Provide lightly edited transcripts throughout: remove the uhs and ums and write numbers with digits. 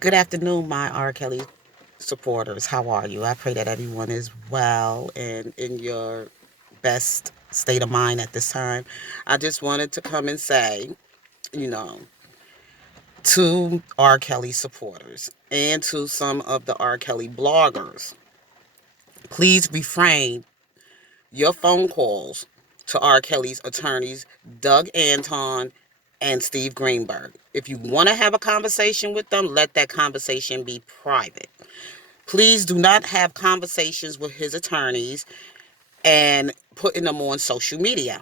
Good afternoon, my R. Kelly supporters. How are you? I pray that everyone is well and in your best state of mind at this time. I just wanted to come and say, you know, to R. Kelly supporters and to some of the R. Kelly bloggers, please refrain your phone calls to R. Kelly's attorneys, Doug Anton and Steve Greenberg. If you want to have a conversation with them, let that conversation be private. Please do not have conversations with his attorneys and putting them on social media.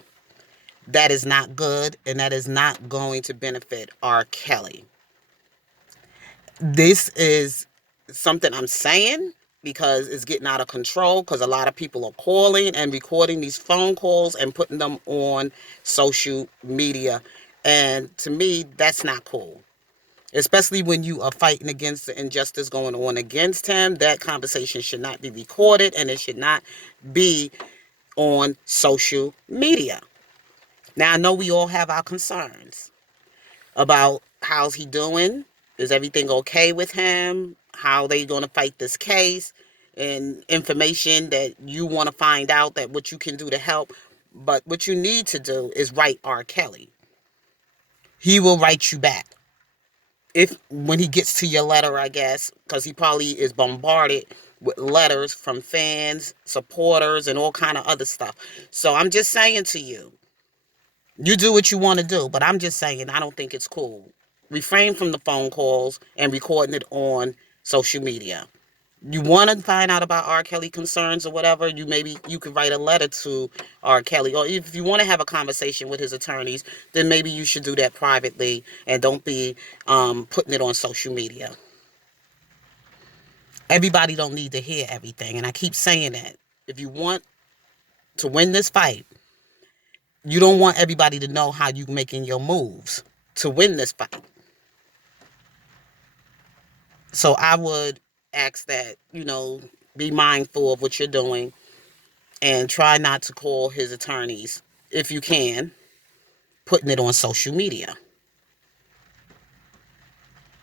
That is not good and that is not going to benefit R. Kelly. This is something I'm saying because it's getting out of control because a lot of people are calling and recording these phone calls and putting them on social media. And to me, that's not cool. Especially when you are fighting against the injustice going on against him, that conversation should not be recorded and it should not be on social media. Now, I know we all have our concerns about how's he doing, is everything okay with him, how they going to fight this case, and information that you want to find out that what you can do to help. But what you need to do is write R. Kelly. He will write you back. If when he gets to your letter, I guess, because he probably is bombarded with letters from fans, supporters, and all kind of other stuff. So I'm just saying to you, you do what you want to do, but I'm just saying I don't think it's cool. Refrain from the phone calls and recording it on social media. You want to find out about R. Kelly concerns or whatever, you could write a letter to R. Kelly, or if you want to have a conversation with his attorneys, then maybe you should do that privately and don't be putting it on social media. Everybody don't need to hear everything, and I keep saying that. If you want to win this fight, you don't want everybody to know how you making your moves to win this fight. So I would ask that, be mindful of what you're doing and try not to call his attorneys if you can, putting it on social media.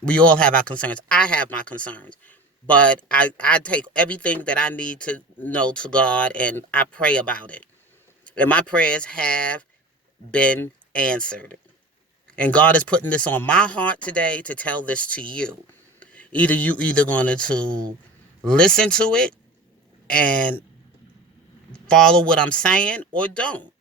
We all have our concerns. I have my concerns. But I take everything that I need to know to God and I pray about it. And my prayers have been answered. And God is putting this on my heart today to tell this to you. Either going to listen to it and follow what I'm saying or don't.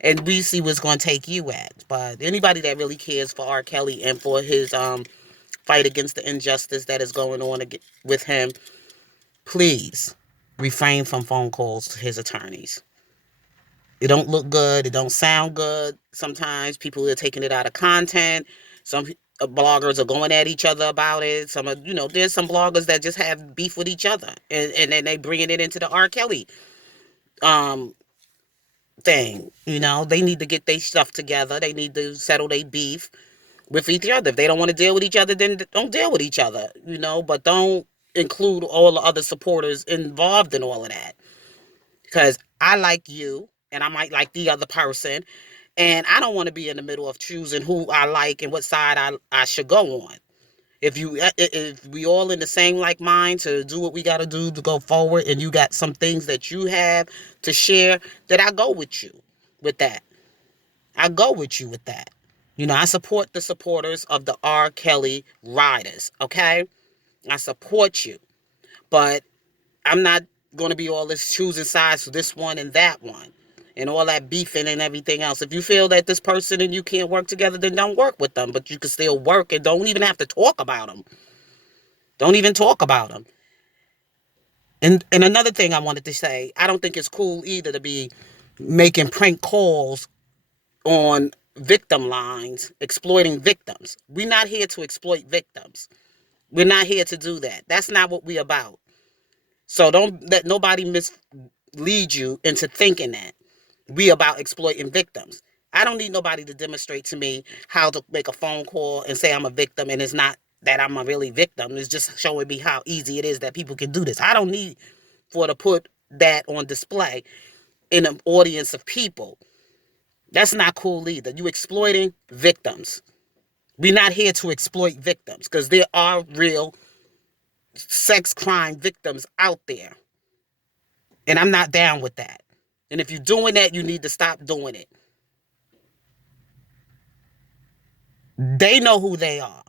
And we see what's going to take you at. But anybody that really cares for R. Kelly and for his fight against the injustice that is going on with him, please refrain from phone calls to his attorneys. It don't look good. It don't sound good. Sometimes people are taking it out of content. Some bloggers are going at each other about it. There's some bloggers that just have beef with each other, and then they bringing it into the R. Kelly um thing. They need to get their stuff together. They need to settle their beef with each other. If they don't want to deal with each other, then don't deal with each other. But don't include all the other supporters involved in all of that. Because I like you, and I might like the other person, and I don't want to be in the middle of choosing who I like and what side I should go on. If we all in the same like mind to do what we got to do to go forward, and you got some things that you have to share, that I go with you with that. I go with you with that. I support the supporters of the R. Kelly riders. Okay, I support you, but I'm not going to be all this choosing sides for this one and that one and all that beefing and everything else. If you feel that this person and you can't work together, then don't work with them. But you can still work and don't even have to talk about them. Don't even talk about them. And another thing I wanted to say, I don't think it's cool either to be making prank calls on victim lines, exploiting victims. We're not here to exploit victims. We're not here to do that. That's not what we're about. So don't let nobody mislead you into thinking that we about exploiting victims. I don't need nobody to demonstrate to me how to make a phone call and say I'm a victim, and it's not that I'm a really victim. It's just showing me how easy it is that people can do this. I don't need for to put that on display in an audience of people. That's not cool either. You exploiting victims. We're not here to exploit victims, because there are real sex crime victims out there. And I'm not down with that. And if you're doing that, you need to stop doing it. They know who they are.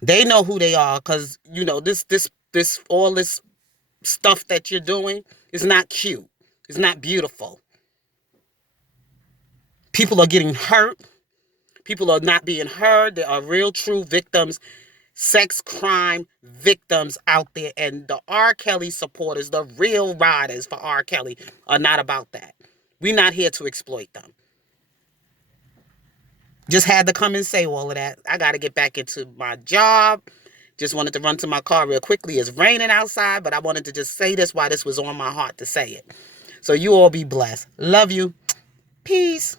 They know who they are, because this all this stuff that you're doing is not cute. It's not beautiful. People are getting hurt. People are not being heard. There are real, true victims, sex crime victims out there. And the R. Kelly supporters, the real riders for R. Kelly, are not about that. We're not here to exploit them. Just had to come and say all of that. I got to get back into my job. Just wanted to run to my car real quickly. It's raining outside, but I wanted to just say this while this was on my heart to say it. So you all be blessed. Love you. Peace.